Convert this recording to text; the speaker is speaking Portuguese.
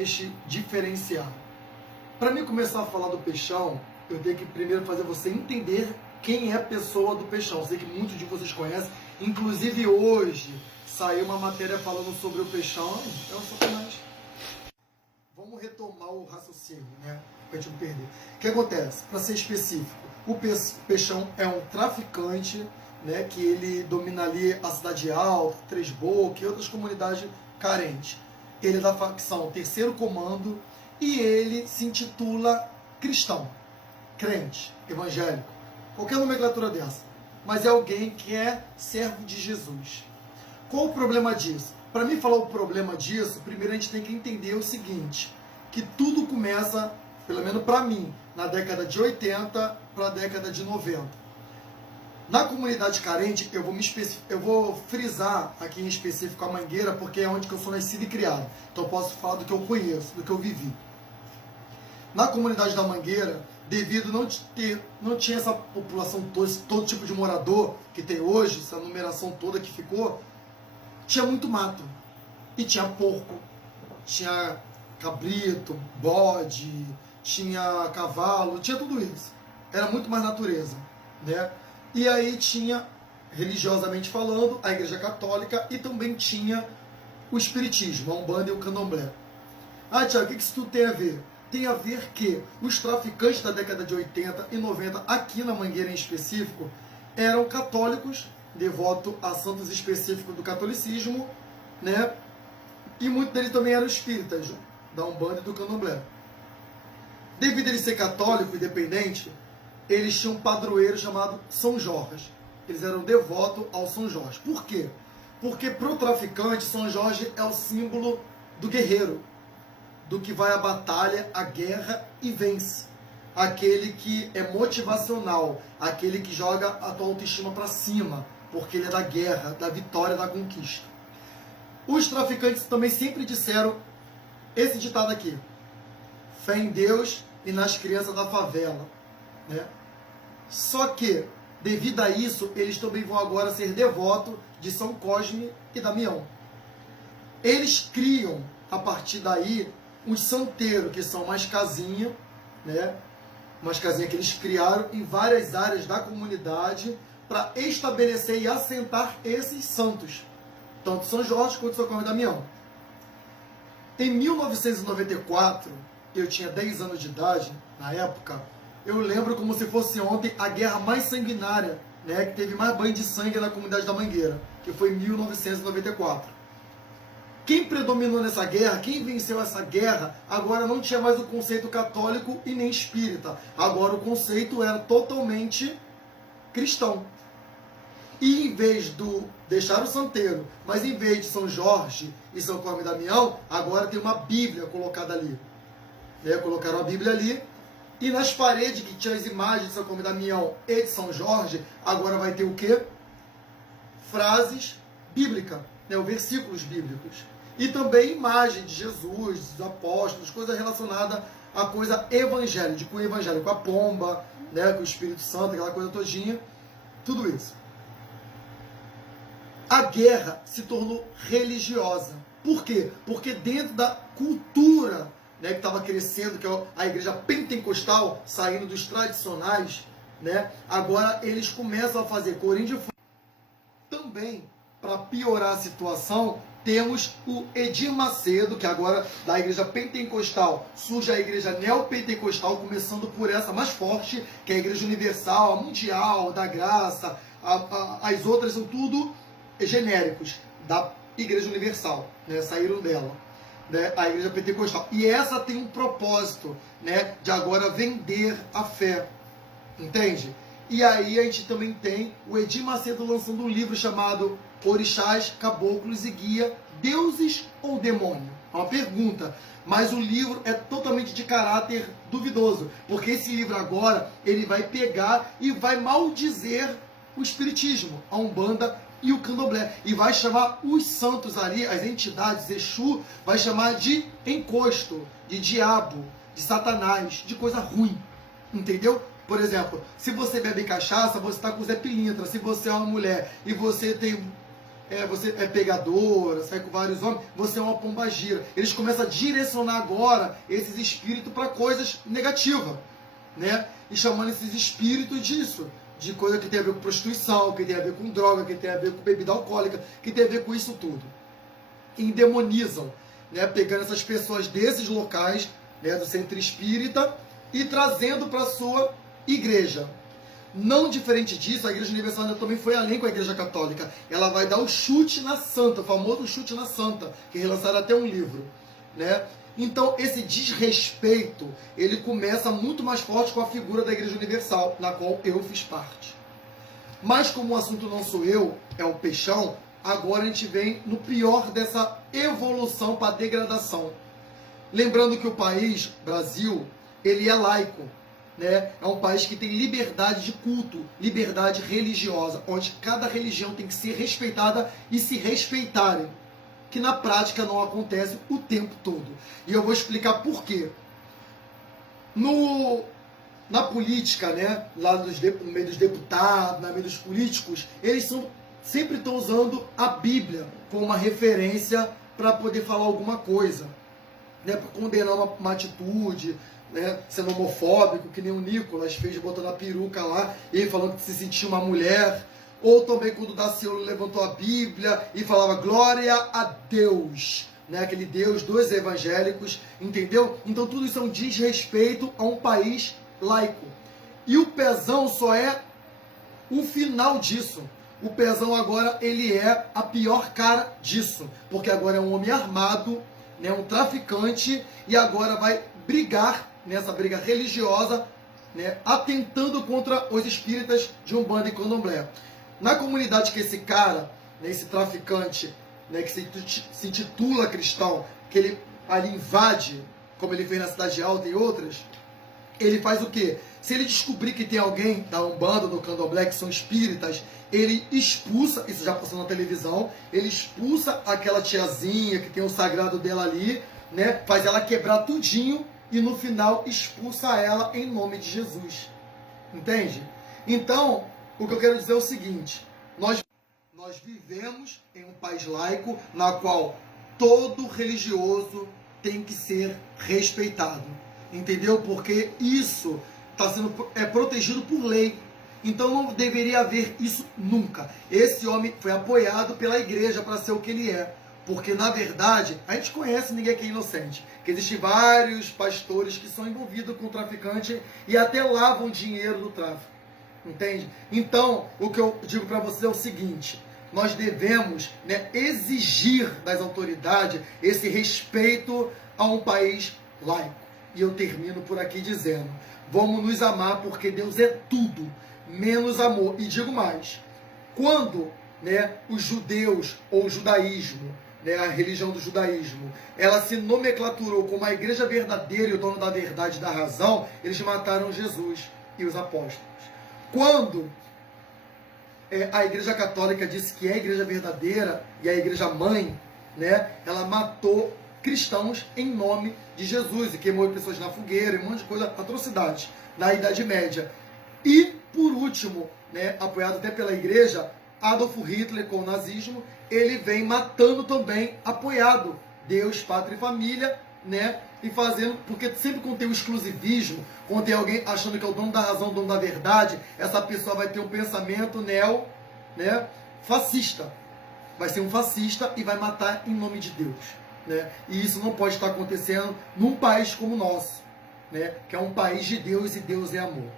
peixe diferenciado. Para mim começar a falar do peixão, eu tenho que primeiro fazer você entender quem é a pessoa do peixão. Eu sei que muitos de vocês conhecem, inclusive hoje saiu uma matéria falando sobre o peixão. É um sacanagem. Vamos retomar o raciocínio, né? Pra gente não perder. O que acontece? Para ser específico, o peixão é um traficante, né, que ele domina ali a Cidade Alta, Três Bocas e outras comunidades carentes. Ele é da facção Terceiro Comando e ele se intitula cristão, crente, evangélico, qualquer nomenclatura dessa. Mas é alguém que é servo de Jesus. Qual o problema disso? Para mim falar o problema disso, primeiro a gente tem que entender o seguinte, que tudo começa, pelo menos para mim, na década de 80 para a década de 90. Na comunidade carente, eu vou frisar aqui em específico a Mangueira, porque é onde que eu sou nascido e criado. Então eu posso falar do que eu conheço, do que eu vivi. Na comunidade da Mangueira, devido não tinha essa população toda, todo tipo de morador que tem hoje, essa numeração toda que ficou, tinha muito mato. E tinha porco, tinha cabrito, bode, tinha cavalo, tinha tudo isso. Era muito mais natureza, né? E aí tinha, religiosamente falando, a Igreja Católica e também tinha o Espiritismo, a Umbanda e o Candomblé. Ah, Tiago, o que isso tudo tem a ver? Tem a ver que os traficantes da década de 80 e 90, aqui na Mangueira em específico, eram católicos, devotos a santos específicos do catolicismo, né? E muitos deles também eram espíritas, da Umbanda e do Candomblé. Devido a ele ser católico, independente, eles tinham um padroeiro chamado São Jorge. Eles eram devotos ao São Jorge. Por quê? Porque para o traficante, São Jorge é o símbolo do guerreiro, do que vai à batalha, à guerra e vence. Aquele que é motivacional, aquele que joga a tua autoestima para cima, porque ele é da guerra, da vitória, da conquista. Os traficantes também sempre disseram esse ditado aqui: fé em Deus e nas crianças da favela, né? Só que, devido a isso, eles também vão agora ser devotos de São Cosme e Damião. Eles criam, a partir daí, os santeiros, que são umas casinhas, né? Umas casinhas que eles criaram em várias áreas da comunidade para estabelecer e assentar esses santos, tanto São Jorge quanto São Cosme e Damião. Em 1994, eu tinha 10 anos de idade, na época, eu lembro como se fosse ontem a guerra mais sanguinária, né, que teve mais banho de sangue na comunidade da Mangueira, que foi em 1994. Quem predominou nessa guerra, quem venceu essa guerra, agora não tinha mais o conceito católico e nem espírita. Agora o conceito era totalmente cristão. E em vez do deixar o santeiro, mas em vez de São Jorge e São Cosme e Damião, agora tem uma Bíblia colocada ali. Né, colocaram a Bíblia ali. E nas paredes que tinha as imagens de São Cosme e Damião e de São Jorge, agora vai ter o quê? Frases bíblicas, né? Versículos bíblicos. E também imagem de Jesus, dos apóstolos, coisa relacionada à coisa evangélica, de cunho evangélico, a pomba, né? Com o Espírito Santo, aquela coisa todinha, tudo isso. A guerra se tornou religiosa. Por quê? Porque dentro da cultura, né, que estava crescendo, que é a igreja pentecostal, saindo dos tradicionais, né, agora eles começam a fazer corinho de fogo. Também, para piorar a situação, temos o Edir Macedo, que agora da igreja pentecostal surge a igreja neopentecostal, começando por essa mais forte, que é a igreja universal, a mundial, da graça, as outras são tudo genéricos da igreja universal, né, saíram dela. Né, a igreja pentecostal. E essa tem um propósito, né, de agora vender a fé. Entende? E aí a gente também tem o Edir Macedo lançando um livro chamado Orixás, Caboclos e Guia, Deuses ou Demônio? É uma pergunta. Mas o livro é totalmente de caráter duvidoso. Porque esse livro agora, ele vai pegar e vai maldizer o espiritismo, a Umbanda e o Candomblé. E vai chamar os santos ali, as entidades, Exu, vai chamar de encosto, de diabo, de satanás, de coisa ruim. Entendeu? Por exemplo, se você bebe cachaça, você está com Zé Pilintra. Se você é uma mulher e você tem você é pegadora, sai com vários homens, você é uma pombagira. Eles começam a direcionar agora esses espíritos para coisas negativas, né? E chamando esses espíritos disso, de coisa que tem a ver com prostituição, que tem a ver com droga, que tem a ver com bebida alcoólica, que tem a ver com isso tudo. Endemonizam, né? Pegando essas pessoas desses locais, né, do centro espírita e trazendo para a sua igreja. Não diferente disso, a Igreja Universal também foi além com a Igreja Católica. Ela vai dar o chute na santa, o famoso chute na santa, que relançaram até um livro, né? Então, esse desrespeito, ele começa muito mais forte com a figura da Igreja Universal, na qual eu fiz parte. Mas como o assunto não sou eu, é o Peixão, agora a gente vem no pior dessa evolução para a degradação. Lembrando que o país, Brasil, ele é laico, né? É um país que tem liberdade de culto, liberdade religiosa, onde cada religião tem que ser respeitada e se respeitarem, que na prática não acontece o tempo todo. E eu vou explicar por quê. Na política, né, lá no meio dos deputados, no meio dos políticos, eles sempre estão usando a Bíblia como uma referência para poder falar alguma coisa, né, para condenar uma atitude, né, sendo homofóbico, que nem o Nicolas fez botando a peruca lá, ele falando que se sentia uma mulher. Ou também quando o Daciolo levantou a Bíblia e falava glória a Deus, né? Aquele Deus dos evangélicos, entendeu? Então tudo isso é um desrespeito a um país laico. E o Pezão só é o final disso. O Pezão agora, ele é a pior cara disso, porque agora é um homem armado, né? Um traficante, e agora vai brigar nessa briga religiosa, né? Atentando contra os espíritas de Umbanda e Candomblé. Na comunidade que esse cara, né, esse traficante, né, que se intitula cristão, que ele ali invade, como ele fez na Cidade Alta e outras, ele faz o quê? Se ele descobrir que tem alguém da Umbanda, do Candomblé, que são espíritas, ele expulsa, isso já passou na televisão, ele expulsa aquela tiazinha que tem o sagrado dela ali, né, faz ela quebrar tudinho e no final expulsa ela em nome de Jesus. Entende? Então, o que eu quero dizer é o seguinte, nós vivemos em um país laico na qual todo religioso tem que ser respeitado, entendeu? Porque isso é protegido por lei, então não deveria haver isso nunca. Esse homem foi apoiado pela igreja para ser o que ele é, porque na verdade, a gente conhece, ninguém aqui é inocente, que existem vários pastores que são envolvidos com o traficante e até lavam dinheiro do tráfico. Entende? Então, o que eu digo para vocês é o seguinte, nós devemos, né, exigir das autoridades esse respeito a um país laico. E eu termino por aqui dizendo, vamos nos amar porque Deus é tudo, menos amor. E digo mais, quando, né, os judeus ou o judaísmo, né, a religião do judaísmo, ela se nomenclaturou como a igreja verdadeira e o dono da verdade e da razão, eles mataram Jesus e os apóstolos. Quando a Igreja Católica disse que é a igreja verdadeira e a igreja mãe, né, ela matou cristãos em nome de Jesus e queimou pessoas na fogueira, um monte de coisa, atrocidades, na Idade Média. E, por último, né, apoiado até pela igreja, Adolf Hitler com o nazismo, ele vem matando também, apoiado, Deus, pátria e família, né? E fazendo, porque sempre quando tem o exclusivismo, quando tem alguém achando que é o dono da razão, o dono da verdade, essa pessoa vai ter um pensamento fascista. Vai ser um fascista e vai matar em nome de Deus, né? E isso não pode estar acontecendo num país como o nosso, né? Que é um país de Deus e Deus é amor.